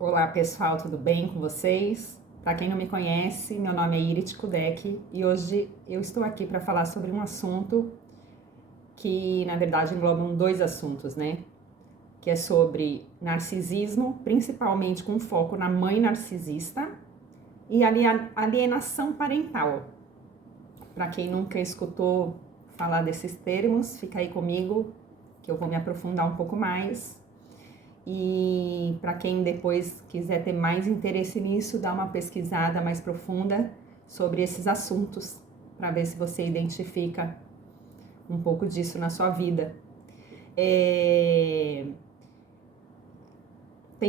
Olá pessoal, tudo bem com vocês? Para quem não me conhece, meu nome é Irit Kudek e hoje eu estou aqui para falar sobre um assunto que na verdade englobam dois assuntos, né? Que é sobre narcisismo, principalmente com foco na mãe narcisista e alienação parental. Para quem nunca escutou falar desses termos, fica aí comigo que eu vou me aprofundar um pouco mais. E para quem depois quiser ter mais interesse nisso, dá uma pesquisada mais profunda sobre esses assuntos, para ver se você identifica um pouco disso na sua vida. Tem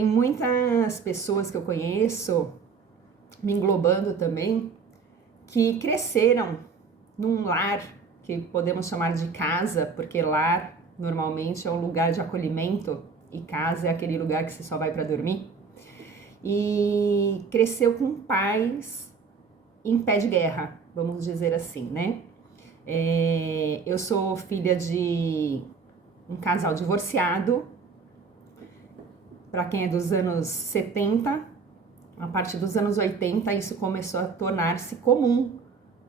muitas pessoas que eu conheço, me englobando também, que cresceram num lar que podemos chamar de casa, porque lar normalmente é um lugar de acolhimento e casa é aquele lugar que você só vai para dormir. E cresceu com pais em pé de guerra, vamos dizer assim, né? Eu sou filha de um casal divorciado. Para quem é dos anos 70, a partir dos anos 80 isso começou a tornar-se comum.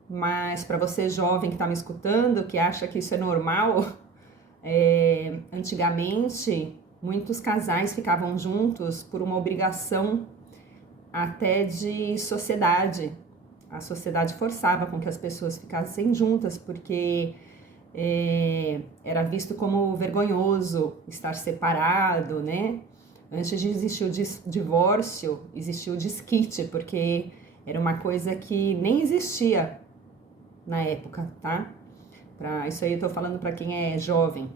Mas para você jovem que está me escutando, que acha que isso é normal, antigamente muitos casais ficavam juntos por uma obrigação até de sociedade. A sociedade forçava com que as pessoas ficassem juntas, porque era visto como vergonhoso estar separado, né? Antes de existir o divórcio, existia o desquite, porque era uma coisa que nem existia na época, tá? Isso aí eu tô falando para quem é jovem,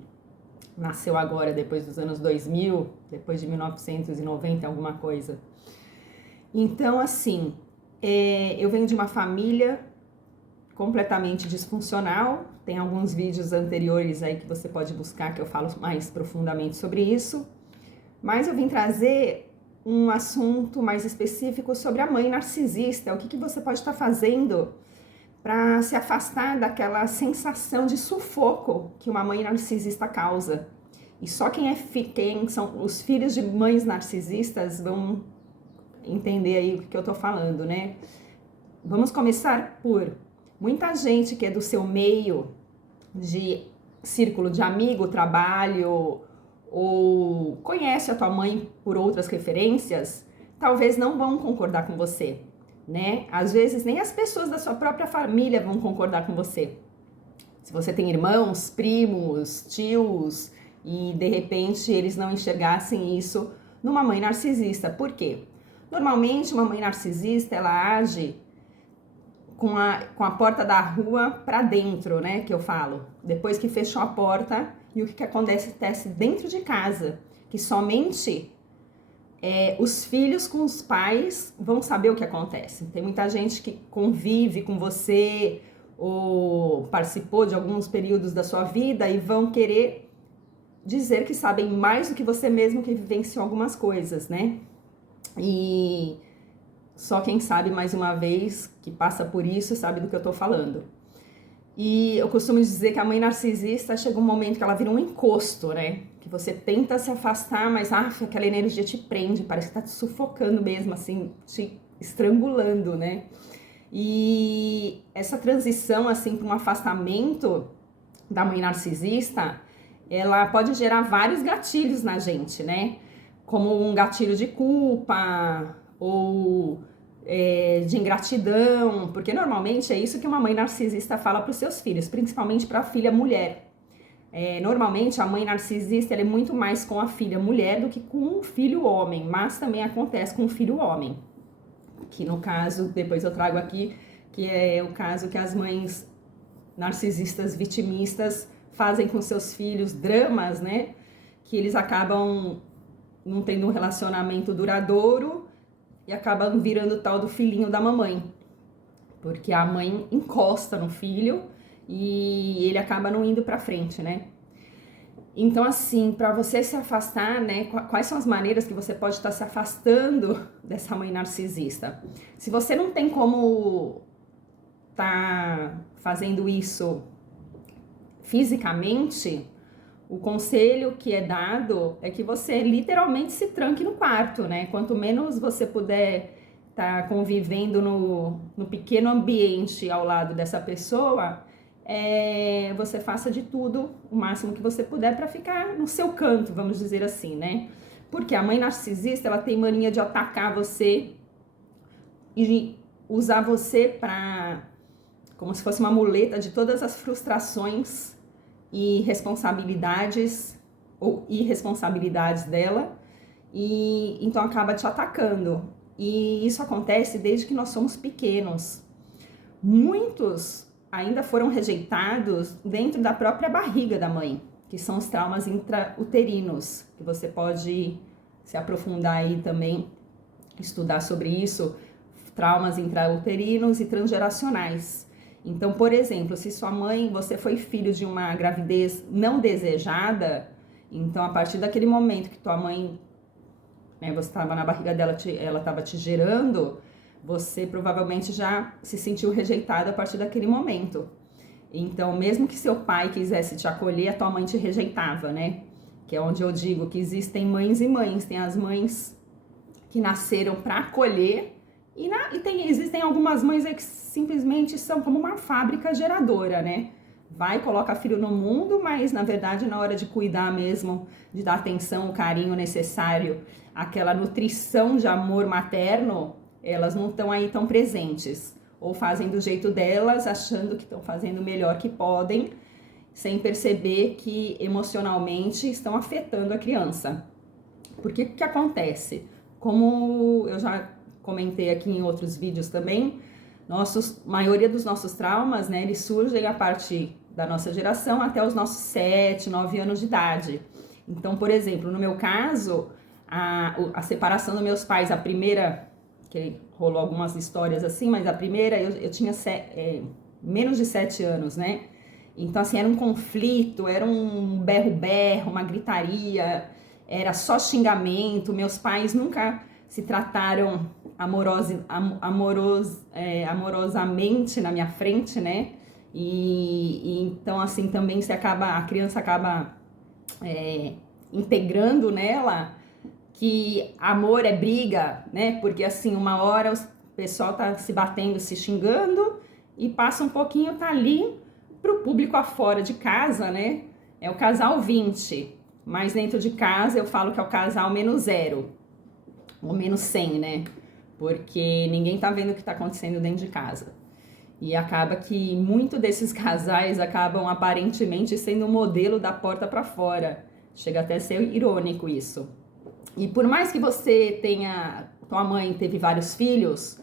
nasceu agora, depois dos anos 2000, depois de 1990, alguma coisa. Então, assim, eu venho de uma família completamente disfuncional. Tem alguns vídeos anteriores aí que você pode buscar, que eu falo mais profundamente sobre isso. Mas eu vim trazer um assunto mais específico sobre a mãe narcisista. O que você pode estar fazendo para se afastar daquela sensação de sufoco que uma mãe narcisista causa. E só quem são os filhos de mães narcisistas vão entender aí o que eu tô falando, né? Vamos começar por muita gente que é do seu meio de círculo de amigo, trabalho, ou conhece a tua mãe por outras referências, talvez não vão concordar com você, né? Às vezes nem as pessoas da sua própria família vão concordar com você. Se você tem irmãos, primos, tios, e de repente eles não enxergassem isso numa mãe narcisista. Por quê? Normalmente uma mãe narcisista, ela age com a porta da rua para dentro, né, que eu falo. Depois que fechou a porta, e o que acontece dentro de casa, que somente os filhos com os pais vão saber o que acontece. Tem muita gente que convive com você ou participou de alguns períodos da sua vida e vão querer dizer que sabem mais do que você mesmo que vivenciou algumas coisas, né? E só quem sabe, mais uma vez, que passa por isso, sabe do que eu tô falando. E eu costumo dizer que a mãe narcisista chega um momento que ela vira um encosto, né? Que você tenta se afastar, mas aquela energia te prende, parece que tá te sufocando mesmo, assim, te estrangulando, né? E essa transição, assim, para um afastamento da mãe narcisista, ela pode gerar vários gatilhos na gente, né? Como um gatilho de culpa ou de ingratidão, porque normalmente é isso que uma mãe narcisista fala para os seus filhos, principalmente para a filha mulher. Normalmente a mãe narcisista ela é muito mais com a filha mulher do que com o filho homem, mas também acontece com o filho homem, que no caso, depois eu trago aqui, que é o caso que as mães narcisistas vitimistas fazem com seus filhos, dramas, né? Que eles acabam não tendo um relacionamento duradouro e acabam virando o tal do filhinho da mamãe, porque a mãe encosta no filho e ele acaba não indo pra frente, né? Então, assim, para você se afastar, né? Quais são as maneiras que você pode estar se afastando dessa mãe narcisista? Se você não tem como tá fazendo isso fisicamente, o conselho que é dado é que você literalmente se tranque no quarto, né? Quanto menos você puder estar convivendo no pequeno ambiente ao lado dessa pessoa, você faça de tudo, o máximo que você puder, para ficar no seu canto, vamos dizer assim, né? Porque a mãe narcisista, ela tem mania de atacar você e usar você para, como se fosse uma muleta de todas as frustrações e responsabilidades ou irresponsabilidades dela, e então acaba te atacando. E isso acontece desde que nós somos pequenos. Muitos ainda foram rejeitados dentro da própria barriga da mãe, que são os traumas intrauterinos, que você pode se aprofundar aí também, estudar sobre isso, traumas intrauterinos e transgeracionais. Então, por exemplo, se sua mãe, você foi filho de uma gravidez não desejada, então a partir daquele momento que tua mãe, né, você estava na barriga dela, ela estava te gerando, você provavelmente já se sentiu rejeitado a partir daquele momento. Então, mesmo que seu pai quisesse te acolher, a tua mãe te rejeitava, né? Que é onde eu digo que existem mães e mães. Tem as mães que nasceram para acolher e existem algumas mães aí que simplesmente são como uma fábrica geradora, né? Vai, coloca filho no mundo, mas na verdade na hora de cuidar mesmo, de dar atenção, o carinho necessário, aquela nutrição de amor materno, elas não estão aí tão presentes. Ou fazem do jeito delas, achando que estão fazendo o melhor que podem, sem perceber que emocionalmente estão afetando a criança. Porque o que acontece? Como eu já comentei aqui em outros vídeos também, maioria dos nossos traumas, né, eles surgem a partir da nossa geração até os nossos 7, 9 anos de idade. Então, por exemplo, no meu caso, a separação dos meus pais, a primeira, que rolou algumas histórias assim, mas a primeira eu tinha menos de 7 anos, né? Então, assim, era um conflito, era um berro-berro, uma gritaria, era só xingamento. Meus pais nunca se trataram amorosamente na minha frente, né? E então, assim, também a criança acaba integrando nela que amor é briga, né? Porque, assim, uma hora o pessoal tá se batendo, se xingando, e passa um pouquinho, tá ali pro público afora de casa, né? É o casal 20, mas dentro de casa eu falo que é o casal menos 0, ou menos 100, né? Porque ninguém tá vendo o que tá acontecendo dentro de casa. E acaba que muito desses casais acabam aparentemente sendo um modelo da porta para fora. Chega até a ser irônico isso. E por mais que você tua mãe teve vários filhos,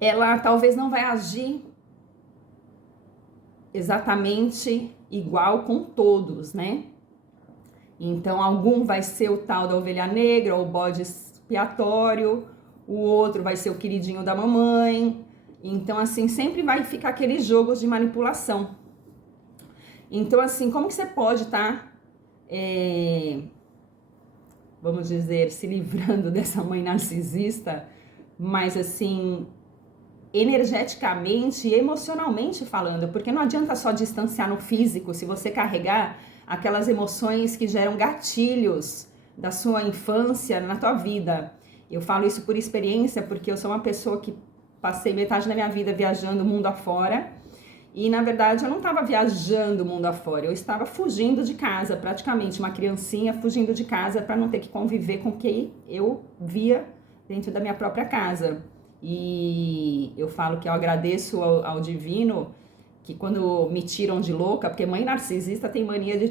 ela talvez não vai agir exatamente igual com todos, né? Então, algum vai ser o tal da ovelha negra, ou o bode expiatório, o outro vai ser o queridinho da mamãe. Então, assim, sempre vai ficar aqueles jogos de manipulação. Então, assim, como que você pode estar, vamos dizer, se livrando dessa mãe narcisista, mas assim, energeticamente e emocionalmente falando? Porque não adianta só distanciar no físico se você carregar aquelas emoções que geram gatilhos da sua infância na tua vida. Eu falo isso por experiência, porque eu sou uma pessoa que passei metade da minha vida viajando o mundo afora, e na verdade eu não estava viajando o mundo afora, eu estava fugindo de casa, praticamente uma criancinha fugindo de casa para não ter que conviver com o que eu via dentro da minha própria casa. E eu falo que eu agradeço ao divino que quando me tiram de louca, porque mãe narcisista tem mania de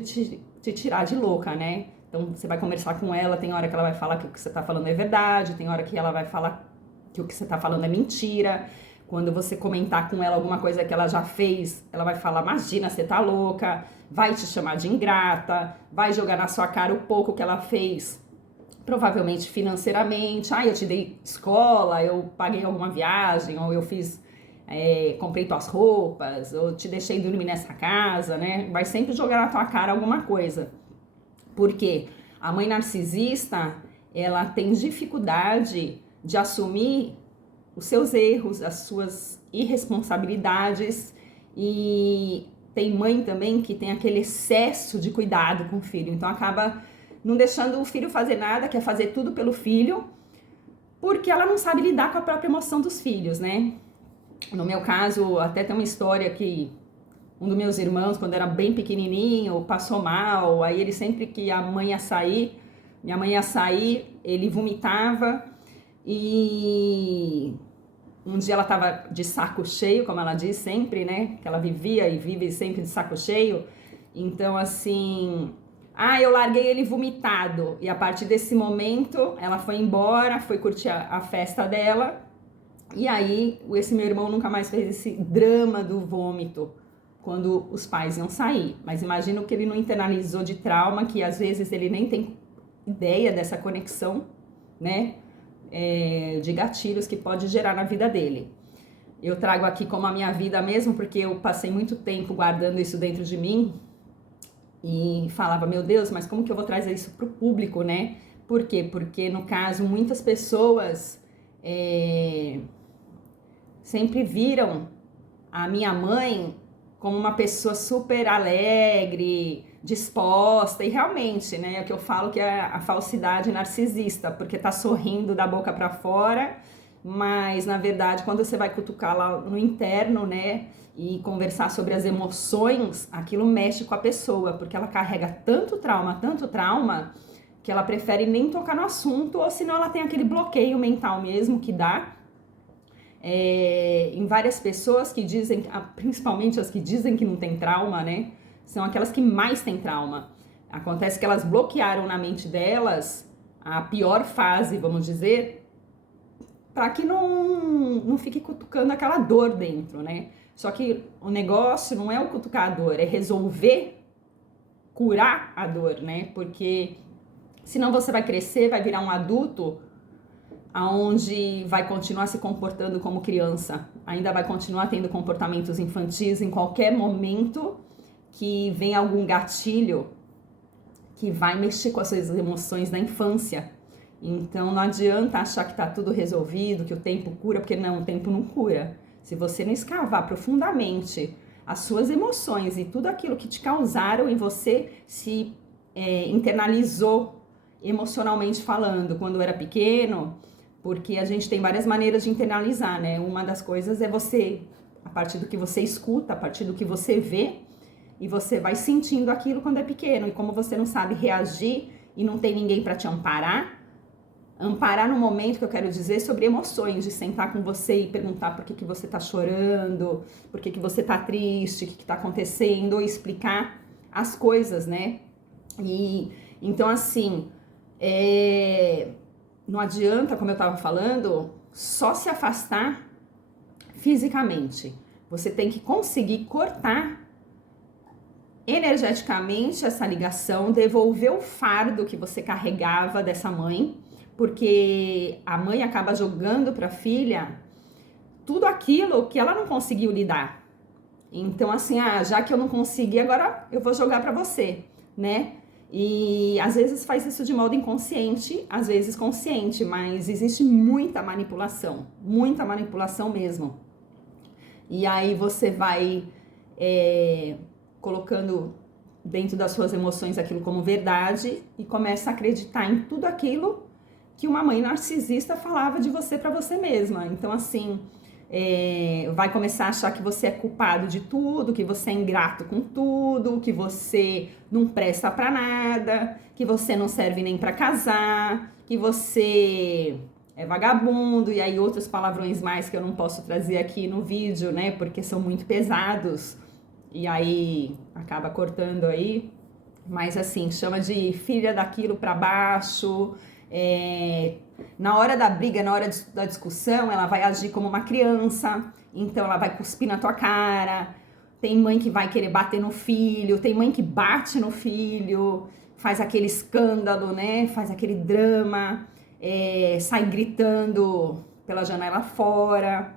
te tirar de louca, né? Então você vai conversar com ela, tem hora que ela vai falar que o que você tá falando é verdade, tem hora que ela vai falar que o que você tá falando é mentira. Quando você comentar com ela alguma coisa que ela já fez, ela vai falar, imagina, você tá louca, vai te chamar de ingrata, vai jogar na sua cara o pouco que ela fez, provavelmente financeiramente. Eu te dei escola, eu paguei alguma viagem, ou eu comprei tuas roupas, ou te deixei dormir nessa casa, né? Vai sempre jogar na tua cara alguma coisa. Porque a mãe narcisista, ela tem dificuldade de assumir os seus erros, as suas irresponsabilidades, e tem mãe também que tem aquele excesso de cuidado com o filho, então acaba não deixando o filho fazer nada, quer fazer tudo pelo filho, porque ela não sabe lidar com a própria emoção dos filhos, né? No meu caso, até tem uma história que um dos meus irmãos, quando era bem pequenininho, passou mal, aí ele sempre que a mãe ia sair, minha mãe ia sair, ele vomitava e um dia ela estava de saco cheio, como ela diz sempre, né? Que ela vivia e vive sempre de saco cheio. Então, assim, eu larguei ele vomitado. E a partir desse momento, ela foi embora, foi curtir a festa dela. E aí, esse meu irmão nunca mais fez esse drama do vômito quando os pais iam sair. Mas imagino que ele não internalizou de trauma, que às vezes ele nem tem ideia dessa conexão, né? De gatilhos que pode gerar na vida dele. Eu trago aqui como a minha vida mesmo, porque eu passei muito tempo guardando isso dentro de mim e falava, meu Deus, mas como que eu vou trazer isso para o público, né? Por quê? Porque, no caso, muitas pessoas sempre viram a minha mãe como uma pessoa super alegre, disposta, e realmente, né, é o que eu falo que é a falsidade narcisista, porque tá sorrindo da boca para fora, mas na verdade quando você vai cutucar lá no interno, né, e conversar sobre as emoções, aquilo mexe com a pessoa, porque ela carrega tanto trauma, que ela prefere nem tocar no assunto, ou senão ela tem aquele bloqueio mental mesmo que dá. Em várias pessoas que dizem, principalmente as que dizem que não tem trauma, né? São aquelas que mais têm trauma. Acontece que elas bloquearam na mente delas a pior fase, vamos dizer, para que não fique cutucando aquela dor dentro, né? Só que o negócio não é o cutucar a dor, é resolver, curar a dor, né? Porque senão você vai crescer, vai virar um adulto aonde vai continuar se comportando como criança, ainda vai continuar tendo comportamentos infantis em qualquer momento que vem algum gatilho que vai mexer com as suas emoções da infância. Então não adianta achar que tá tudo resolvido, que o tempo cura, porque não, o tempo não cura. Se você não escavar profundamente as suas emoções e tudo aquilo que te causaram e você se internalizou emocionalmente falando quando era pequeno, porque a gente tem várias maneiras de internalizar, né? Uma das coisas é você, a partir do que você escuta, a partir do que você vê, e você vai sentindo aquilo quando é pequeno. E como você não sabe reagir e não tem ninguém para te amparar no momento que eu quero dizer sobre emoções, de sentar com você e perguntar por que você tá chorando, por que você tá triste, o que tá acontecendo, ou explicar as coisas, né? E então, assim, não adianta, como eu estava falando, só se afastar fisicamente. Você tem que conseguir cortar energeticamente essa ligação, devolver o fardo que você carregava dessa mãe, porque a mãe acaba jogando para a filha tudo aquilo que ela não conseguiu lidar. Então, assim, já que eu não consegui, agora eu vou jogar para você, né? E às vezes faz isso de modo inconsciente, às vezes consciente, mas existe muita manipulação mesmo. E aí você vai colocando dentro das suas emoções aquilo como verdade e começa a acreditar em tudo aquilo que uma mãe narcisista falava de você para você mesma. Então, assim, vai começar a achar que você é culpado de tudo, que você é ingrato com tudo, que você não presta pra nada, que você não serve nem pra casar, que você é vagabundo, e aí outros palavrões mais que eu não posso trazer aqui no vídeo, né, porque são muito pesados, e aí acaba cortando aí, mas assim, chama de filha daquilo pra baixo. Na hora da briga, na hora da discussão, ela vai agir como uma criança, então ela vai cuspir na tua cara. Tem mãe que vai querer bater no filho, tem mãe que bate no filho, faz aquele escândalo, né? Faz aquele drama, sai gritando pela janela fora.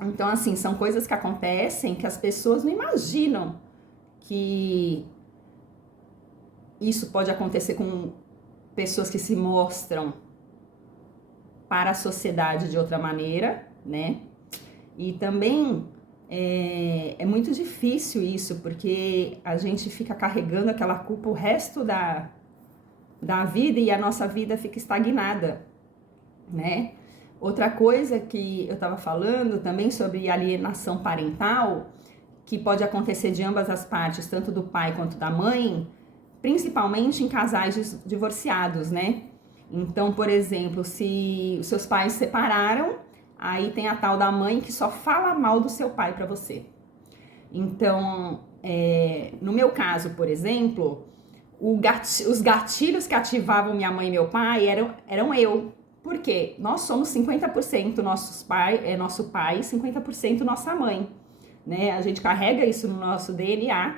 Então, assim, são coisas que acontecem que as pessoas não imaginam que isso pode acontecer com pessoas que se mostram para a sociedade de outra maneira, né? E também é muito difícil isso, porque a gente fica carregando aquela culpa o resto da vida e a nossa vida fica estagnada, né? Outra coisa que eu estava falando também sobre alienação parental, que pode acontecer de ambas as partes, tanto do pai quanto da mãe, principalmente em casais divorciados, né? Então, por exemplo, se os seus pais se separaram, aí tem a tal da mãe que só fala mal do seu pai para você. Então, no meu caso, por exemplo, os gatilhos que ativavam minha mãe e meu pai eram eu. Por quê? Nós somos 50% nosso pai, 50% nossa mãe, né? A gente carrega isso no nosso DNA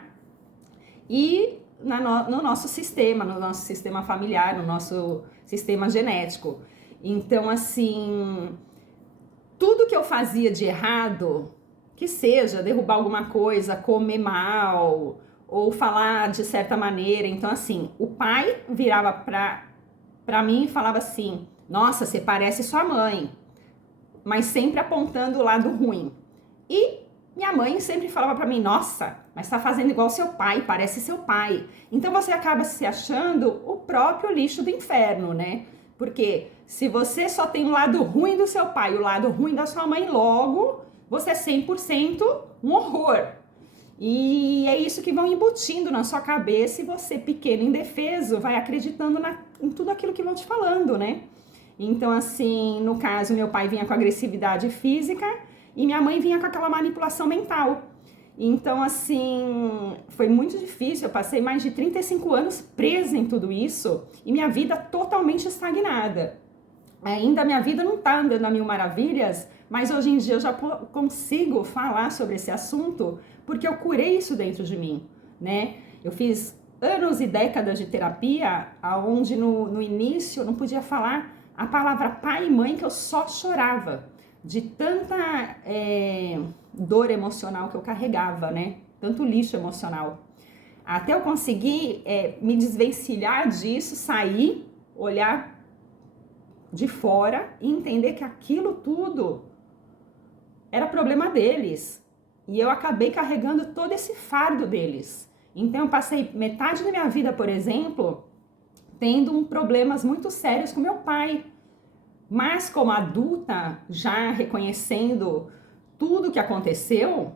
e no nosso sistema familiar, no nosso sistema genético. Então, assim, tudo que eu fazia de errado, que seja derrubar alguma coisa, comer mal ou falar de certa maneira, então assim, o pai virava pra mim e falava assim: nossa, você parece sua mãe, mas sempre apontando o lado ruim. E minha mãe sempre falava pra mim: nossa, mas tá fazendo igual seu pai, parece seu pai. Então você acaba se achando o próprio lixo do inferno, né? Porque se você só tem o lado ruim do seu pai e o lado ruim da sua mãe, logo você é 100% um horror. E é isso que vão embutindo na sua cabeça e você, pequeno, indefeso, vai acreditando em tudo aquilo que vão te falando, né? Então, assim, no caso, meu pai vinha com agressividade física e minha mãe vinha com aquela manipulação mental. Então, assim, foi muito difícil. Eu passei mais de 35 anos presa em tudo isso e minha vida totalmente estagnada. Ainda a minha vida não tá andando a mil maravilhas, mas hoje em dia eu já consigo falar sobre esse assunto porque eu curei isso dentro de mim, né? Eu fiz anos e décadas de terapia, onde no início eu não podia falar a palavra pai e mãe, que eu só chorava de tanta dor emocional que eu carregava, né? Tanto lixo emocional. Até eu conseguir me desvencilhar disso, sair, olhar de fora e entender que aquilo tudo era problema deles. E eu acabei carregando todo esse fardo deles. Então eu passei metade da minha vida, por exemplo, tendo problemas muito sérios com meu pai. Mas como adulta, já reconhecendo tudo que aconteceu,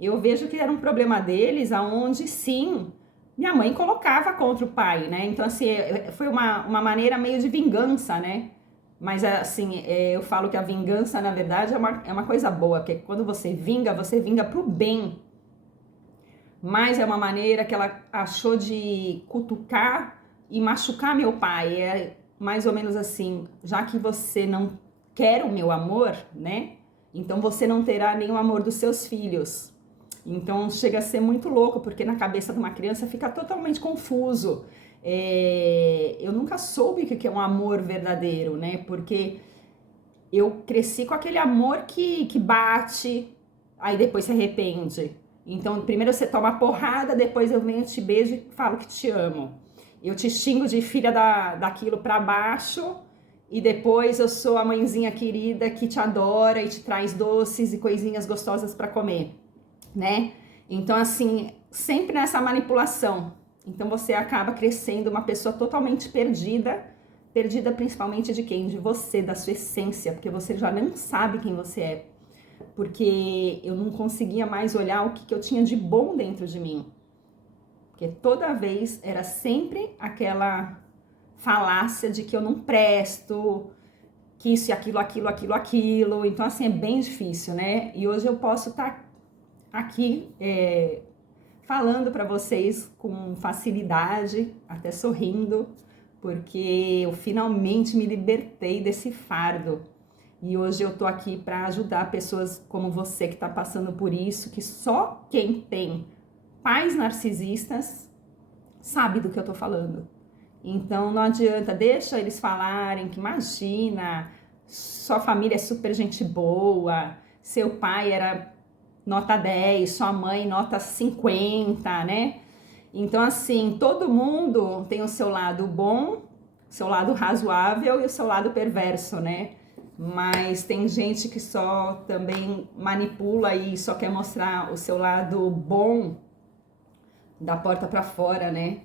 eu vejo que era um problema deles, aonde sim, minha mãe colocava contra o pai, né? Então assim, foi uma maneira meio de vingança, né? Mas assim, eu falo que a vingança, na verdade, é uma coisa boa, porque quando você vinga pro bem. Mas é uma maneira que ela achou de cutucar e machucar meu pai. É mais ou menos assim: já que você não quer o meu amor, né? Então você não terá nem o amor dos seus filhos. Então chega a ser muito louco, porque na cabeça de uma criança fica totalmente confuso. Eu nunca soube o que é um amor verdadeiro, né? Porque eu cresci com aquele amor que bate, aí depois se arrepende. Então, primeiro você toma porrada, depois eu venho, te beijo e falo que te amo. Eu te xingo de filha daquilo pra baixo, e depois eu sou a mãezinha querida que te adora e te traz doces e coisinhas gostosas pra comer, né? Então, assim, sempre nessa manipulação. Então você acaba crescendo uma pessoa totalmente perdida principalmente de quem? De você, da sua essência, porque você já não sabe quem você é. Porque eu não conseguia mais olhar o que eu tinha de bom dentro de mim. Porque toda vez era sempre aquela falácia de que eu não presto, que isso e aquilo. Então assim, é bem difícil, né? E hoje eu posso estar aqui falando para vocês com facilidade, até sorrindo, porque eu finalmente me libertei desse fardo. E hoje eu tô aqui para ajudar pessoas como você que está passando por isso, que só quem tem pais narcisistas sabe do que eu tô falando. Então não adianta, deixa eles falarem que imagina, sua família é super gente boa, seu pai era nota 10, sua mãe nota 50, né? Então, assim, todo mundo tem o seu lado bom, seu lado razoável e o seu lado perverso, né? mas tem gente que só também manipula e só quer mostrar o seu lado bom da porta para fora, né?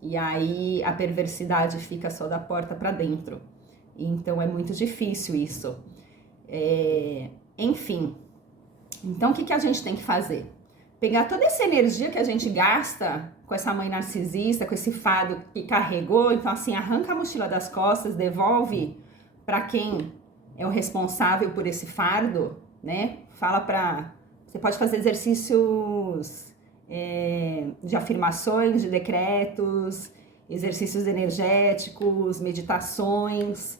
E aí a perversidade fica só da porta para dentro. Então é muito difícil isso. Enfim, então o que a gente tem que fazer? Pegar toda essa energia que a gente gasta com essa mãe narcisista, com esse fardo que carregou, então assim, arranca a mochila das costas, devolve para quem é o responsável por esse fardo, né? Você pode fazer exercícios de afirmações, de decretos, exercícios energéticos, meditações,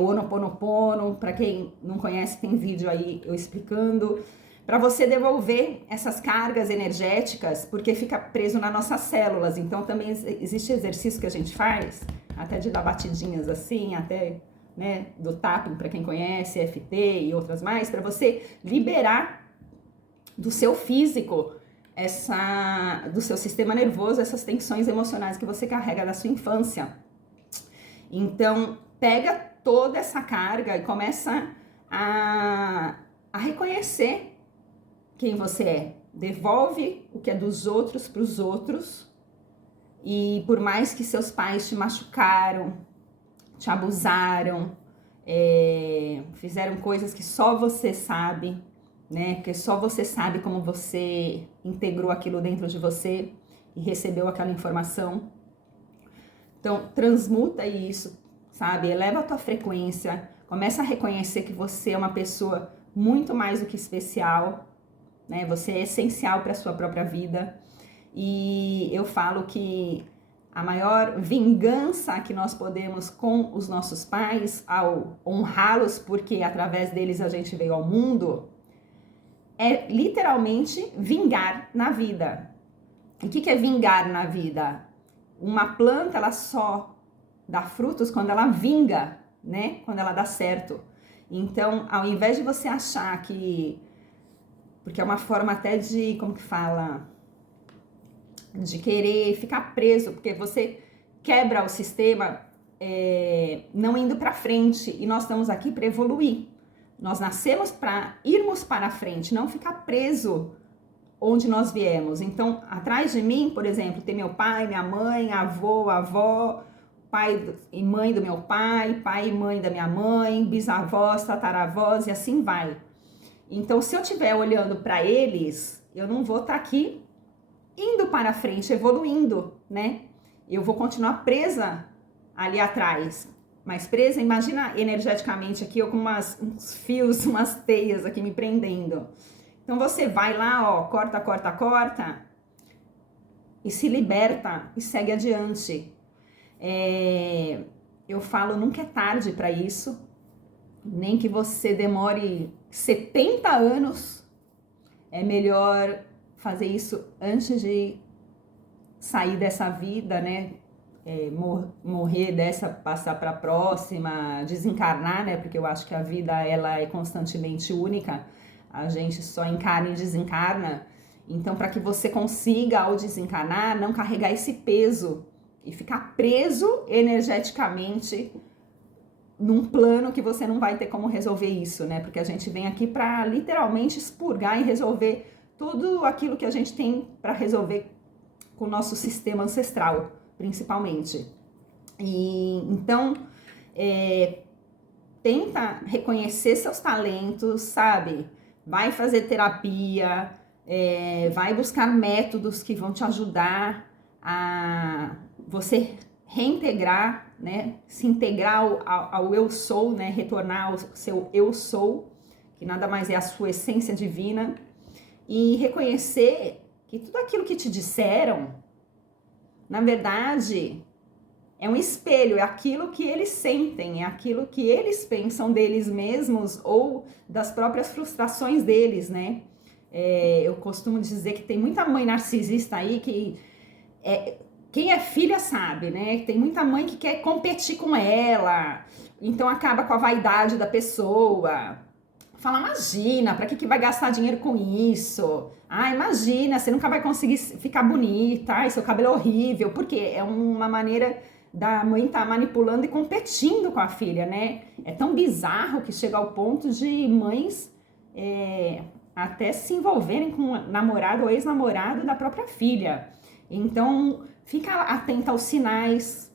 o Ho'oponopono, para quem não conhece, tem vídeo aí eu explicando, para você devolver essas cargas energéticas, porque fica preso nas nossas células. Então também existe exercício que a gente faz, até de dar batidinhas assim, até, né, do tapping, para quem conhece, EFT e outras mais, para você liberar do seu físico, do seu sistema nervoso, essas tensões emocionais que você carrega da sua infância. Então, pega toda essa carga e começa a reconhecer quem você é. Devolve o que é dos outros para os outros. E por mais que seus pais te machucaram, te abusaram, fizeram coisas que só você sabe, né? Porque só você sabe como você integrou aquilo dentro de você e recebeu aquela informação. Então, transmuta isso, sabe? Eleva a tua frequência, começa a reconhecer que você é uma pessoa muito mais do que especial, né? Você é essencial para a sua própria vida. E eu falo que a maior vingança que nós podemos com os nossos pais, ao honrá-los, porque através deles a gente veio ao mundo, é literalmente vingar na vida. O que é vingar na vida? Uma planta, ela só dá frutos quando ela vinga, né? Quando ela dá certo. Então, ao invés de você achar que... Porque é uma forma até de, como que fala? De querer ficar preso, porque você quebra o sistema não indo para frente. E nós estamos aqui para evoluir. Nós nascemos para irmos para frente, não ficar preso onde nós viemos. Então, atrás de mim, por exemplo, tem meu pai, minha mãe, avô, avó, pai e mãe do meu pai e mãe da minha mãe, bisavós, tataravós e assim vai. Então, se eu estiver olhando para eles, eu não vou estar aqui indo para frente, evoluindo, né? Eu vou continuar presa ali atrás. Mas presa, imagina energeticamente aqui, eu com uns fios, umas teias aqui me prendendo. Então você vai lá, ó, corta, corta, corta e se liberta e segue adiante. Eu falo, nunca é tarde para isso, nem que você demore 70 anos, é melhor fazer isso antes de sair dessa vida, né? Morrer dessa, passar para a próxima, desencarnar, né? Porque eu acho que a vida ela é constantemente única, a gente só encarna e desencarna. Então, para que você consiga, ao desencarnar, não carregar esse peso e ficar preso energeticamente num plano que você não vai ter como resolver isso, né? Porque a gente vem aqui para literalmente expurgar e resolver tudo aquilo que a gente tem para resolver com o nosso sistema ancestral, principalmente. E então, tenta reconhecer seus talentos, sabe? Vai fazer terapia, vai buscar métodos que vão te ajudar a você reintegrar, né? Se integrar ao eu sou, né? Retornar ao seu eu sou, que nada mais é a sua essência divina, e reconhecer que tudo aquilo que te disseram, na verdade, é um espelho, é aquilo que eles sentem, é aquilo que eles pensam deles mesmos ou das próprias frustrações deles, né? Eu costumo dizer que tem muita mãe narcisista aí que... quem é filha sabe, né? Tem muita mãe que quer competir com ela, então acaba com a vaidade da pessoa. Fala, imagina, pra que vai gastar dinheiro com isso? Ah, imagina, você nunca vai conseguir ficar bonita, ai, seu cabelo é horrível. Porque é uma maneira da mãe estar manipulando e competindo com a filha, né? É tão bizarro que chega ao ponto de mães até se envolverem com o namorado ou ex-namorado da própria filha. Então, fica atenta aos sinais.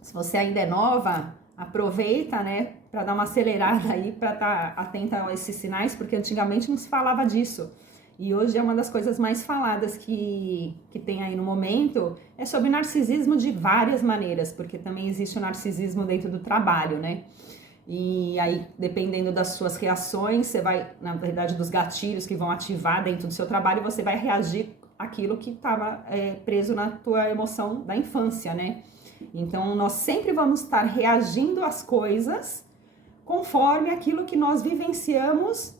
Se você ainda é nova, aproveita, né, para dar uma acelerada aí, para estar atenta a esses sinais, porque antigamente não se falava disso. E hoje é uma das coisas mais faladas que tem aí no momento, é sobre narcisismo de várias maneiras, porque também existe o narcisismo dentro do trabalho, né? E aí, dependendo das suas reações, você vai, na verdade, dos gatilhos que vão ativar dentro do seu trabalho, você vai reagir àquilo que estava preso na tua emoção da infância, né? Então, nós sempre vamos estar reagindo às coisas conforme aquilo que nós vivenciamos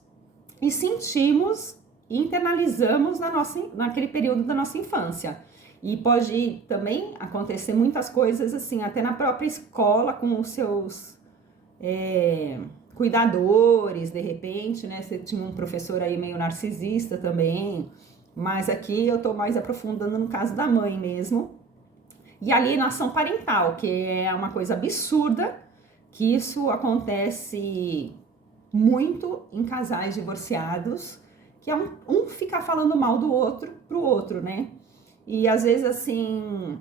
e sentimos e internalizamos naquele período da nossa infância. E pode também acontecer muitas coisas assim, até na própria escola, com os seus cuidadores, de repente, né? Você tinha um professor aí meio narcisista também, mas aqui eu tô mais aprofundando no caso da mãe mesmo. E alienação parental, que é uma coisa absurda, que isso acontece muito em casais divorciados, que é um ficar falando mal do outro pro outro, né? E às vezes assim,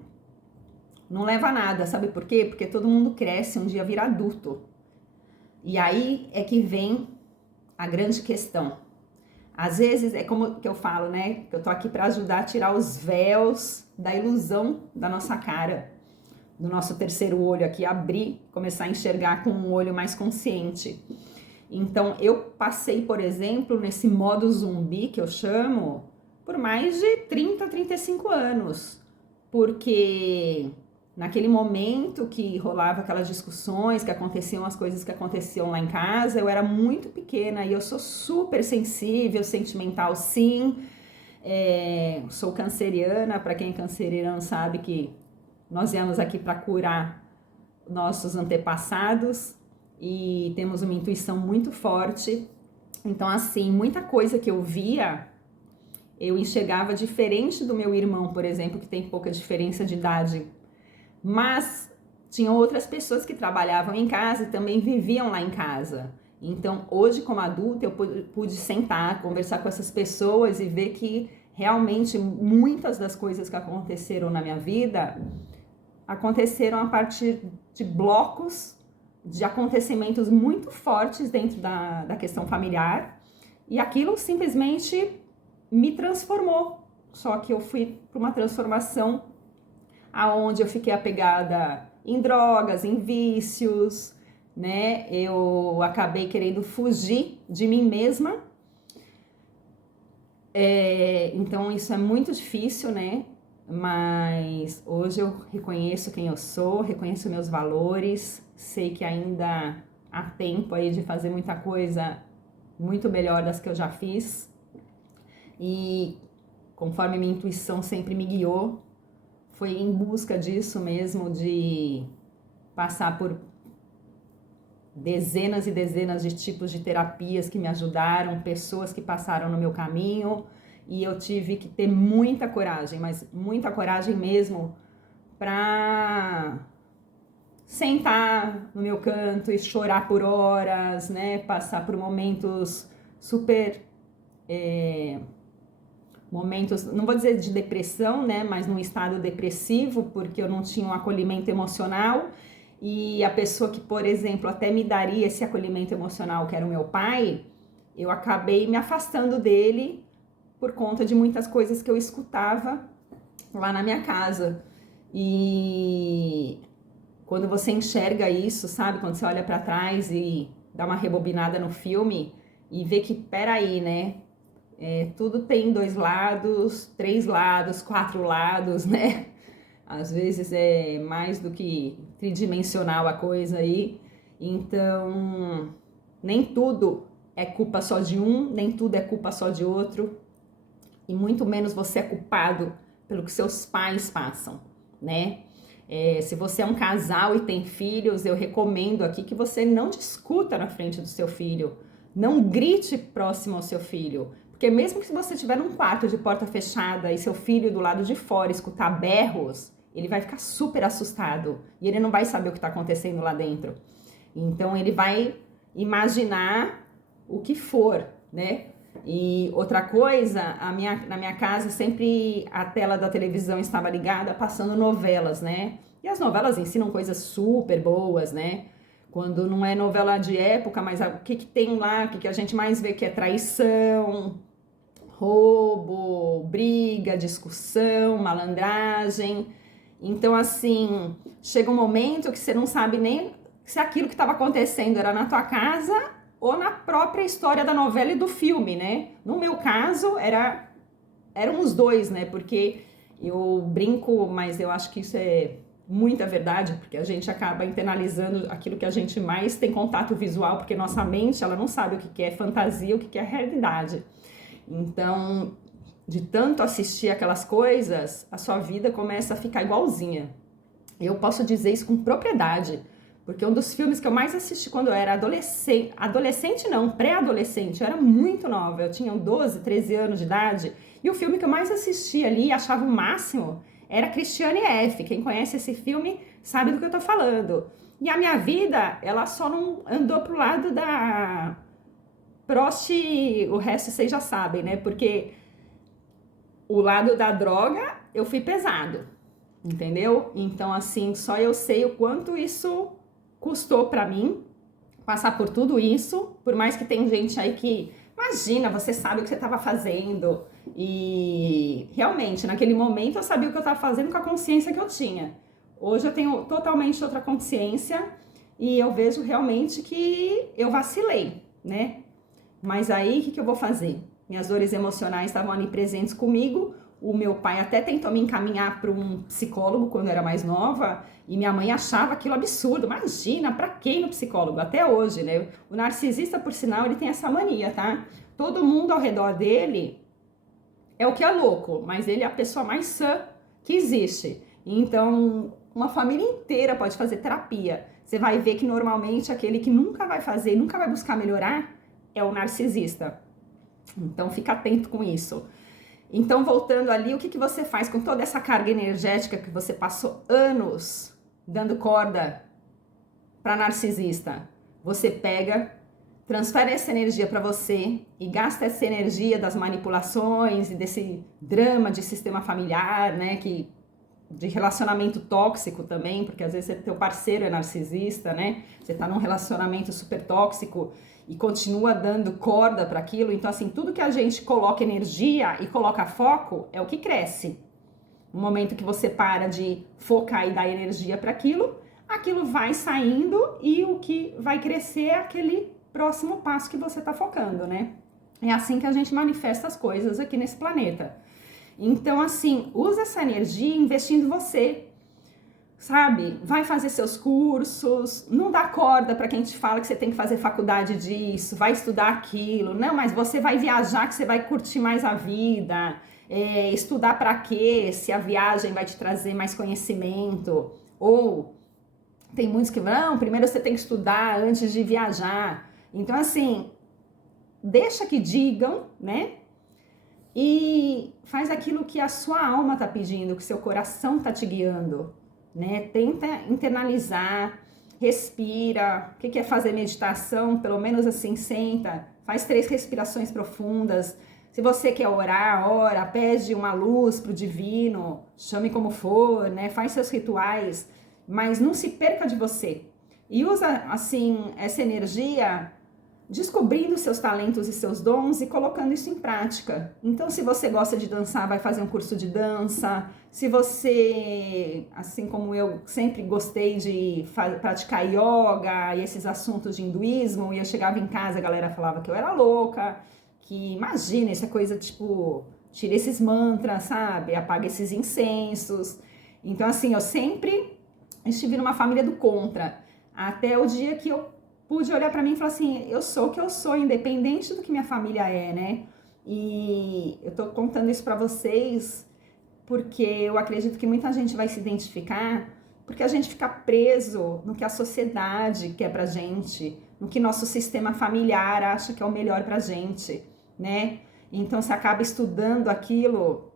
não leva a nada, sabe por quê? Porque todo mundo cresce, um dia vira adulto. E aí é que vem a grande questão. Às vezes é como que eu falo, né? Que eu tô aqui para ajudar a tirar os véus da ilusão da nossa cara, do nosso terceiro olho aqui, abrir, começar a enxergar com um olho mais consciente. Então, eu passei, por exemplo, nesse modo zumbi, que eu chamo, por mais de 30, 35 anos. Porque naquele momento que rolava aquelas discussões, que aconteciam as coisas que aconteciam lá em casa, eu era muito pequena e eu sou super sensível, sentimental, sim. Sou canceriana, para quem é canceriano sabe que nós viemos aqui para curar nossos antepassados e temos uma intuição muito forte. Então, assim, muita coisa que eu via, eu enxergava diferente do meu irmão, por exemplo, que tem pouca diferença de idade. Mas tinham outras pessoas que trabalhavam em casa e também viviam lá em casa. Então, hoje, como adulta, eu pude sentar, conversar com essas pessoas e ver que realmente muitas das coisas que aconteceram na minha vida aconteceram a partir de blocos de acontecimentos muito fortes dentro da questão familiar, e aquilo simplesmente me transformou. Só que eu fui para uma transformação aonde eu fiquei apegada em drogas, em vícios, né? Eu acabei querendo fugir de mim mesma. Então isso é muito difícil, né? Mas hoje eu reconheço quem eu sou, reconheço meus valores, sei que ainda há tempo aí de fazer muita coisa muito melhor das que eu já fiz. E conforme minha intuição sempre me guiou, foi em busca disso mesmo, de passar por dezenas e dezenas de tipos de terapias que me ajudaram, pessoas que passaram no meu caminho, e eu tive que ter muita coragem, mas muita coragem mesmo, para sentar no meu canto e chorar por horas, né? Passar por momentos super... momentos, não vou dizer de depressão, né, mas num estado depressivo, porque eu não tinha um acolhimento emocional, e a pessoa que, por exemplo, até me daria esse acolhimento emocional, que era o meu pai, eu acabei me afastando dele por conta de muitas coisas que eu escutava lá na minha casa. E quando você enxerga isso, sabe, quando você olha para trás e dá uma rebobinada no filme e vê que, peraí, né, tudo tem 2 lados, 3 lados, 4 lados, né? Às vezes é mais do que tridimensional a coisa aí. Então, nem tudo é culpa só de um, nem tudo é culpa só de outro. E muito menos você é culpado pelo que seus pais passam, né? Se você é um casal e tem filhos, eu recomendo aqui que você não discuta na frente do seu filho. Não grite próximo ao seu filho. Porque mesmo que você estiver num quarto de porta fechada e seu filho do lado de fora escutar berros, ele vai ficar super assustado e ele não vai saber o que está acontecendo lá dentro. Então ele vai imaginar o que for, né? E outra coisa, na minha casa sempre a tela da televisão estava ligada passando novelas, né? E as novelas ensinam coisas super boas, né? Quando não é novela de época, mas o que tem lá, o que a gente mais vê que é traição, roubo, briga, discussão, malandragem. Então, assim, chega um momento que você não sabe nem se aquilo que estava acontecendo era na tua casa ou na própria história da novela e do filme, né? No meu caso, eram os dois, né? Porque eu brinco, mas eu acho que isso é muita verdade, porque a gente acaba internalizando aquilo que a gente mais tem contato visual, porque nossa mente, ela não sabe o que é fantasia, o que é realidade. Então, de tanto assistir aquelas coisas, a sua vida começa a ficar igualzinha. Eu posso dizer isso com propriedade, porque um dos filmes que eu mais assisti quando eu era adolescente não, pré-adolescente, eu era muito nova, eu tinha 12, 13 anos de idade, e o filme que eu mais assisti ali e achava o máximo era Christiane F. Quem conhece esse filme sabe do que eu tô falando. E a minha vida, ela só não andou pro lado da Prost, o resto vocês já sabem, né? Porque o lado da droga, eu fui pesado, entendeu? Então, assim, só eu sei o quanto isso custou pra mim, passar por tudo isso, por mais que tem gente aí que, imagina, você sabe o que você estava fazendo, e realmente, naquele momento eu sabia o que eu estava fazendo com a consciência que eu tinha. Hoje eu tenho totalmente outra consciência, e eu vejo realmente que eu vacilei, né? Mas aí, o que eu vou fazer? Minhas dores emocionais estavam ali presentes comigo. O meu pai até tentou me encaminhar para um psicólogo quando eu era mais nova. E minha mãe achava aquilo absurdo. Imagina, para quem no psicólogo? Até hoje, né? O narcisista, por sinal, ele tem essa mania, tá? Todo mundo ao redor dele é o que é louco. Mas ele é a pessoa mais sã que existe. Então, uma família inteira pode fazer terapia. Você vai ver que normalmente aquele que nunca vai fazer, nunca vai buscar melhorar, é o narcisista. Então, fica atento com isso. Então, voltando ali, o que você faz com toda essa carga energética que você passou anos dando corda para narcisista? Você pega, transfere essa energia para você e gasta essa energia das manipulações e desse drama de sistema familiar, né, de relacionamento tóxico também, porque às vezes teu parceiro é narcisista, né? Você tá num relacionamento super tóxico e continua dando corda para aquilo. Então, assim, tudo que a gente coloca energia e coloca foco é o que cresce. No momento que você para de focar e dar energia para aquilo, aquilo vai saindo e o que vai crescer é aquele próximo passo que você tá focando, né? É assim que a gente manifesta as coisas aqui nesse planeta. Então, assim, usa essa energia investindo em você, sabe? Vai fazer seus cursos, não dá corda para quem te fala que você tem que fazer faculdade disso, vai estudar aquilo. Não, mas você vai viajar que você vai curtir mais a vida. Estudar para quê? Se a viagem vai te trazer mais conhecimento. Ou tem muitos que não, primeiro você tem que estudar antes de viajar. Então, assim, deixa que digam, né? E faz aquilo que a sua alma tá pedindo, que seu coração tá te guiando, né? Tenta internalizar, respira. O que é fazer meditação? Pelo menos assim, senta, faz 3 respirações profundas. Se você quer orar, ora, pede uma luz pro divino, chame como for, né? Faz seus rituais, mas não se perca de você. E usa, assim, essa energia descobrindo seus talentos e seus dons e colocando isso em prática. Então, se você gosta de dançar, vai fazer um curso de dança. Se você, assim como eu, sempre gostei de praticar yoga e esses assuntos de hinduísmo, e eu chegava em casa, a galera falava que eu era louca, que imagina, isso é coisa tipo, tira esses mantras, sabe? Apaga esses incensos. Então, assim, eu sempre estive numa família do contra, até o dia que eu pude olhar para mim e falar assim, eu sou o que eu sou, independente do que minha família é, né? E eu tô contando isso para vocês porque eu acredito que muita gente vai se identificar, porque a gente fica preso no que a sociedade quer pra gente, no que nosso sistema familiar acha que é o melhor pra gente, né? Então você acaba estudando aquilo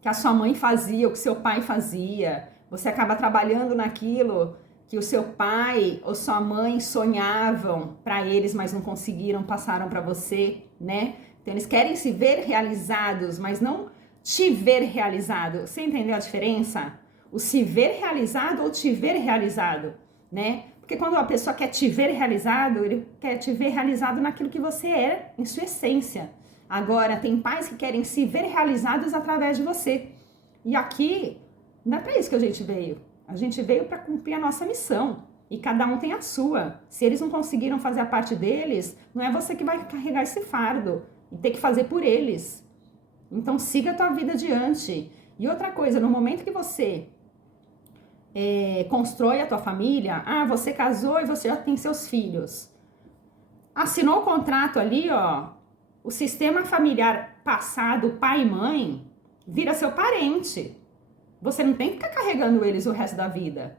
que a sua mãe fazia, o que seu pai fazia, Você acaba trabalhando naquilo que o seu pai ou sua mãe sonhavam para eles, mas não conseguiram, passaram para você, né? Então eles querem se ver realizados, mas não te ver realizado. Você entendeu a diferença? O se ver realizado ou te ver realizado, né? Porque quando a pessoa quer te ver realizado, ele quer te ver realizado naquilo que você é, em sua essência. Agora, tem pais que querem se ver realizados através de você. E aqui, não é para isso que a gente veio. A gente veio para cumprir a nossa missão. E cada um tem a sua. Se eles não conseguiram fazer a parte deles, não é você que vai carregar esse fardo. E ter que fazer por eles. Então, siga a tua vida adiante. E outra coisa, no momento que você constrói a tua família, você casou e você já tem seus filhos. Assinou o contrato ali, ó, o sistema familiar passado, pai e mãe, vira seu parente. Você não tem que ficar carregando eles o resto da vida.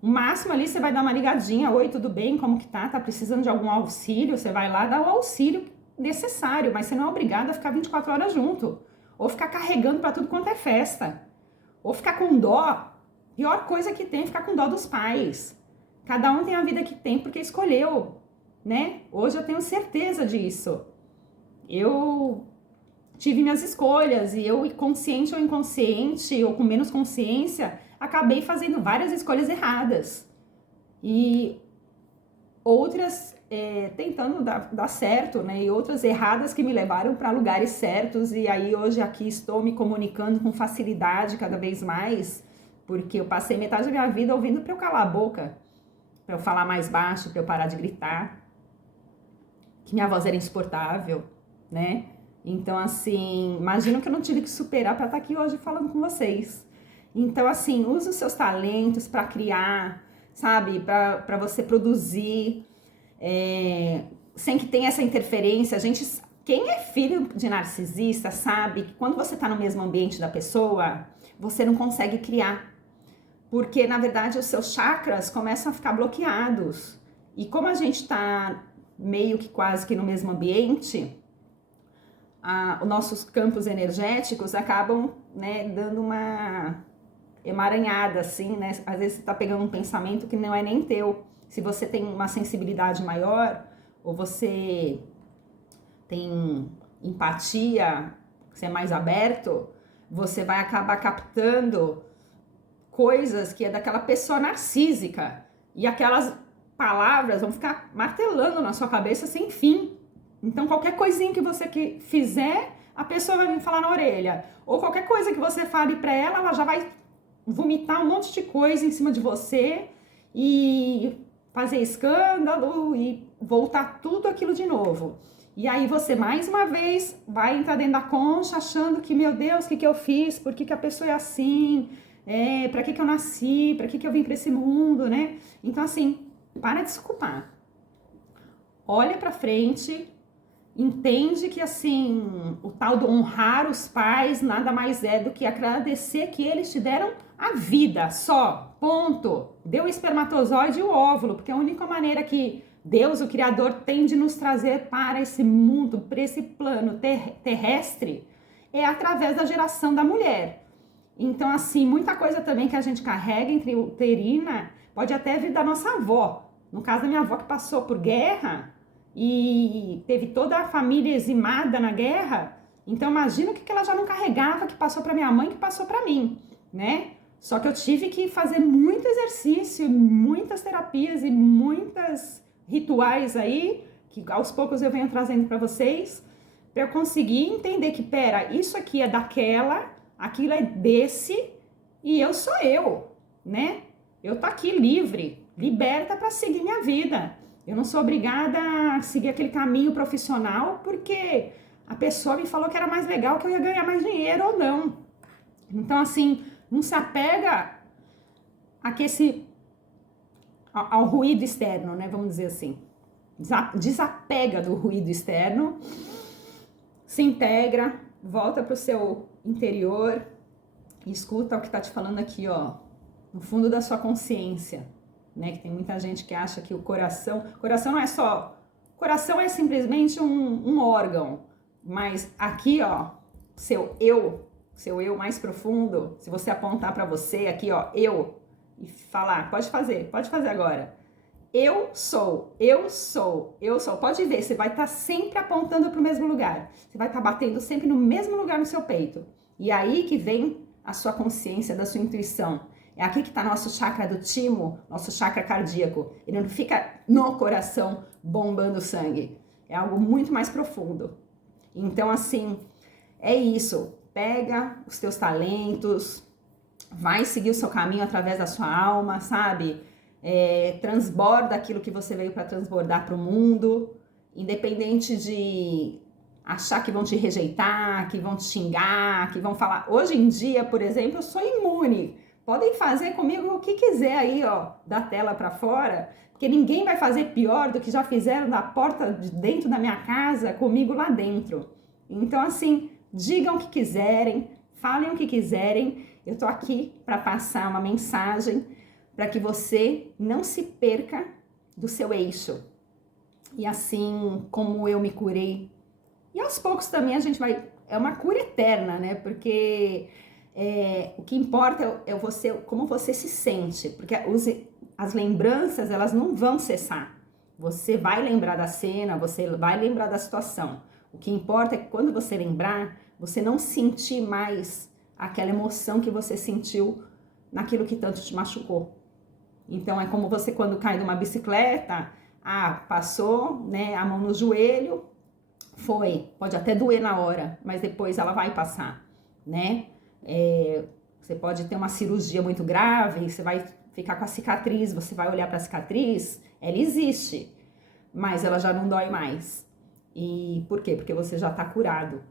O máximo ali você vai dar uma ligadinha, oi, tudo bem, como que tá? Tá precisando de algum auxílio? Você vai lá dar o auxílio necessário, mas você não é obrigado a ficar 24 horas junto. Ou ficar carregando para tudo quanto é festa. Ou ficar com dó. Pior coisa que tem é ficar com dó dos pais. Cada um tem a vida que tem porque escolheu, né? Hoje eu tenho certeza disso. Eu tive minhas escolhas e eu, consciente ou inconsciente, ou com menos consciência, acabei fazendo várias escolhas erradas. E outras tentando dar certo, né? E outras erradas que me levaram para lugares certos. E aí hoje aqui estou me comunicando com facilidade cada vez mais, porque eu passei metade da minha vida ouvindo para eu calar a boca, para eu falar mais baixo, para eu parar de gritar, que minha voz era insuportável, né? Então, assim, imagino que eu não tive que superar para estar aqui hoje falando com vocês. Então, assim, use os seus talentos para criar, sabe? Para você produzir, sem que tenha essa interferência. Quem é filho de narcisista sabe que quando você está no mesmo ambiente da pessoa, você não consegue criar. Porque, na verdade, os seus chakras começam a ficar bloqueados. E como a gente está meio que quase que no mesmo ambiente, os nossos campos energéticos acabam, né, dando uma emaranhada, assim, né? Às vezes você tá pegando um pensamento que não é nem teu. Se você tem uma sensibilidade maior, ou você tem empatia, você é mais aberto, você vai acabar captando coisas que é daquela pessoa narcísica. E aquelas palavras vão ficar martelando na sua cabeça sem fim. Então, qualquer coisinha que você fizer, a pessoa vai vir falar na orelha. Ou qualquer coisa que você fale pra ela, ela já vai vomitar um monte de coisa em cima de você e fazer escândalo e voltar tudo aquilo de novo. E aí você, mais uma vez, vai entrar dentro da concha achando que, meu Deus, o que eu fiz? Por que a pessoa é assim? Pra que eu nasci? Pra que eu vim pra esse mundo, né? Então, assim, para de se culpar. Olha pra frente, entende que, assim, o tal do honrar os pais nada mais é do que agradecer que eles te deram a vida só, ponto. Deu o espermatozoide e o óvulo, porque é a única maneira que Deus, o Criador, tem de nos trazer para esse mundo, para esse plano terrestre, é através da geração da mulher. Então, assim, muita coisa também que a gente carrega intrauterina pode até vir da nossa avó. No caso da minha avó, que passou por guerra e teve toda a família eximada na guerra, então imagina o que ela já não carregava, que passou para minha mãe, que passou para mim, né? Só que eu tive que fazer muito exercício, muitas terapias e muitos rituais aí, que aos poucos eu venho trazendo para vocês, para eu conseguir entender que, pera, isso aqui é daquela, aquilo é desse, e eu sou eu, né? Eu tô aqui livre, liberta para seguir minha vida. Eu não sou obrigada a seguir aquele caminho profissional porque a pessoa me falou que era mais legal, que eu ia ganhar mais dinheiro ou não. Então, assim, não se apega ao ruído externo, né? Vamos dizer assim. Desapega do ruído externo, se integra, volta para o seu interior e escuta o que está te falando aqui, ó, no fundo da sua consciência, né? Que tem muita gente que acha que o coração não é só, coração é simplesmente um órgão, mas aqui, ó, seu eu, seu eu mais profundo, se você apontar para você aqui, ó, eu, e falar, pode fazer agora. Eu sou, eu sou, eu sou. Pode ver, você vai estar sempre apontando para o mesmo lugar. Você vai estar batendo sempre no mesmo lugar no seu peito. E aí que vem a sua consciência, da sua intuição. É aqui que está nosso chakra do timo, nosso chakra cardíaco. Ele não fica no coração bombando sangue. É algo muito mais profundo. Então, assim, é isso. Pega os teus talentos, vai seguir o seu caminho através da sua alma, sabe? Transborda aquilo que você veio para transbordar para o mundo, independente de achar que vão te rejeitar, que vão te xingar, que vão falar. Hoje em dia, por exemplo, eu sou imune. Podem fazer comigo o que quiser aí, ó, da tela para fora, porque ninguém vai fazer pior do que já fizeram da porta de dentro da minha casa comigo lá dentro. Então, assim, digam o que quiserem, falem o que quiserem. Eu tô aqui para passar uma mensagem para que você não se perca do seu eixo. E assim como eu me curei, e aos poucos também a gente vai, é uma cura eterna, né? Porque o que importa é você, como você se sente, porque as lembranças, elas não vão cessar. Você vai lembrar da cena, você vai lembrar da situação. O que importa é que quando você lembrar, você não sentir mais aquela emoção que você sentiu naquilo que tanto te machucou. Então, é como você quando cai numa bicicleta, passou, né, a mão no joelho, pode até doer na hora, mas depois ela vai passar, né? Você pode ter uma cirurgia muito grave, você vai ficar com a cicatriz, você vai olhar para a cicatriz, ela existe, mas ela já não dói mais. E por quê? Porque você já está curado.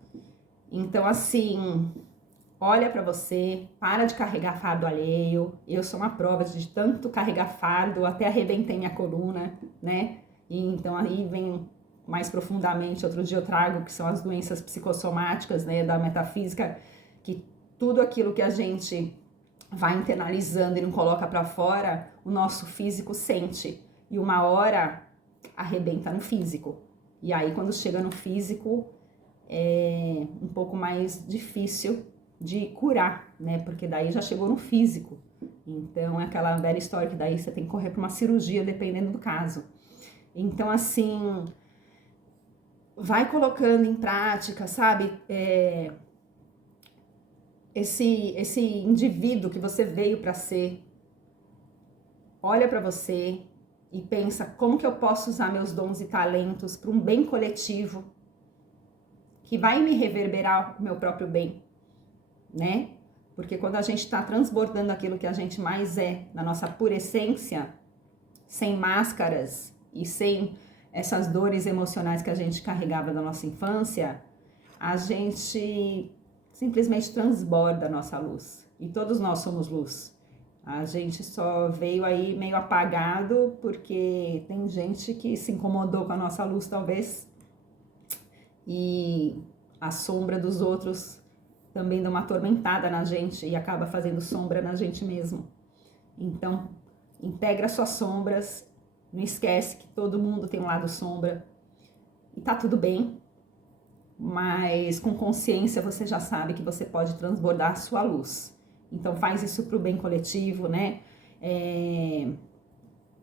Então, assim, olha para você, para de carregar fardo alheio. Eu sou uma prova de tanto carregar fardo, até arrebentei minha coluna, né? E então aí vem mais profundamente, outro dia eu trago, que são as doenças psicossomáticas, né, da metafísica, que tudo aquilo que a gente vai internalizando e não coloca para fora, o nosso físico sente. E uma hora arrebenta no físico. E aí quando chega no físico, é um pouco mais difícil de curar, né? Porque daí já chegou no físico. Então é aquela velha história que daí você tem que correr para uma cirurgia, dependendo do caso. Então, assim, vai colocando em prática, sabe? Esse indivíduo que você veio para ser, olha para você e pensa como que eu posso usar meus dons e talentos para um bem coletivo que vai me reverberar o meu próprio bem, né? Porque quando a gente está transbordando aquilo que a gente mais é, na nossa pura essência, sem máscaras e sem essas dores emocionais que a gente carregava da nossa infância, a gente simplesmente transborda a nossa luz. E todos nós somos luz. A gente só veio aí meio apagado porque tem gente que se incomodou com a nossa luz, talvez, e a sombra dos outros também dá uma atormentada na gente e acaba fazendo sombra na gente mesmo. Então, integra suas sombras, não esquece que todo mundo tem um lado sombra e tá tudo bem, mas com consciência você já sabe que você pode transbordar a sua luz. Então faz isso pro bem coletivo, né?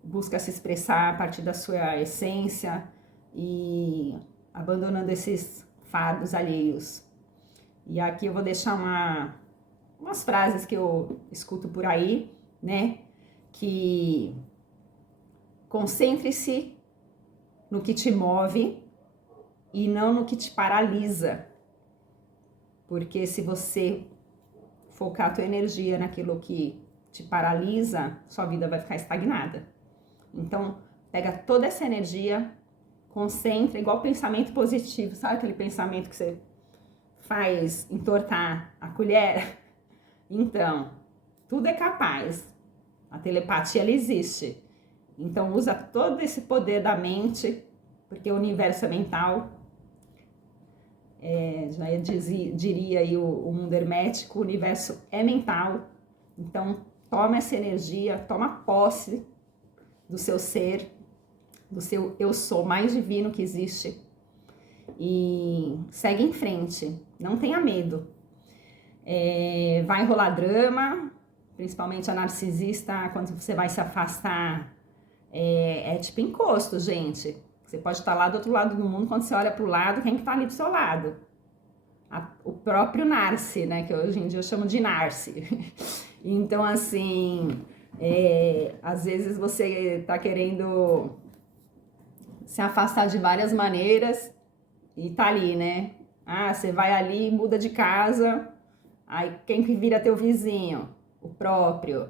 Busca se expressar a partir da sua essência e abandonando esses fardos alheios. E aqui eu vou deixar umas frases que eu escuto por aí, né? Que concentre-se no que te move e não no que te paralisa. Porque se você focar a tua energia naquilo que te paralisa, sua vida vai ficar estagnada. Então, pega toda essa energia, concentra, igual pensamento positivo, sabe aquele pensamento que você faz entortar a colher? Então, tudo é capaz. A telepatia, ela existe. Então, usa todo esse poder da mente, porque o universo é mental. Diria aí o mundo hermético, o universo é mental. Então, toma essa energia, toma posse do seu ser, do seu eu sou mais divino que existe. E segue em frente, não tenha medo. vai rolar drama, principalmente a narcisista, quando você vai se afastar, é tipo encosto, gente. Você pode estar lá do outro lado do mundo, quando você olha pro lado, quem que tá ali do seu lado? O próprio Narci, né, que hoje em dia eu chamo de Narci. Então, assim, às vezes você tá querendo se afastar de várias maneiras e tá ali, né? Ah, você vai ali, muda de casa, aí quem que vira teu vizinho? O próprio.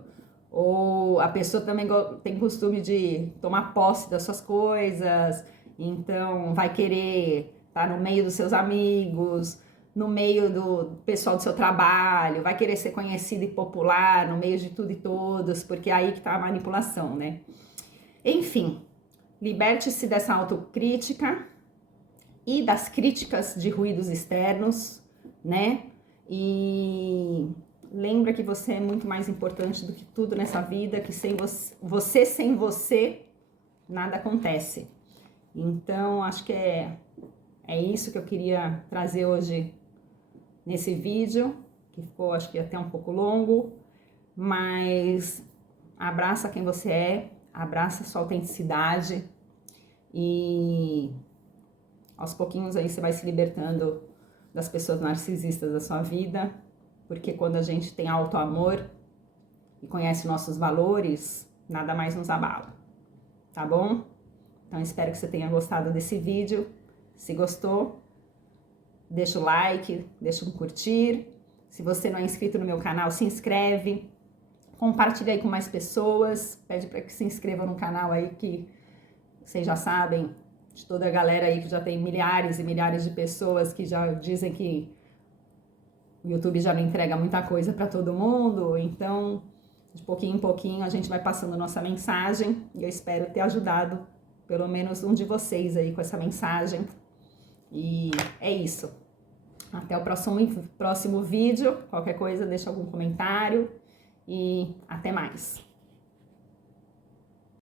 Ou a pessoa também tem costume de tomar posse das suas coisas, então vai querer estar no meio dos seus amigos, no meio do pessoal do seu trabalho, vai querer ser conhecido e popular no meio de tudo e todos, porque é aí que tá a manipulação, né? Enfim, liberte-se dessa autocrítica e das críticas de ruídos externos, né? E lembra que você é muito mais importante do que tudo nessa vida, que sem sem você, nada acontece. Então, acho que é isso que eu queria trazer hoje nesse vídeo, que ficou, acho que até um pouco longo, mas abraça quem você é, abraça sua autenticidade e aos pouquinhos aí você vai se libertando das pessoas narcisistas da sua vida, porque quando a gente tem auto-amor e conhece nossos valores, nada mais nos abala, tá bom? Então espero que você tenha gostado desse vídeo. Se gostou, deixa o like, deixa um curtir. Se você não é inscrito no meu canal, se inscreve. Compartilha aí com mais pessoas. Pede para que se inscrevam no canal aí, que vocês já sabem, de toda a galera aí que já tem milhares e milhares de pessoas que já dizem que o YouTube já não entrega muita coisa para todo mundo. Então, de pouquinho em pouquinho, a gente vai passando nossa mensagem. E eu espero ter ajudado pelo menos um de vocês aí com essa mensagem. E é isso. Até o próximo vídeo. Qualquer coisa, deixa algum comentário. E até mais.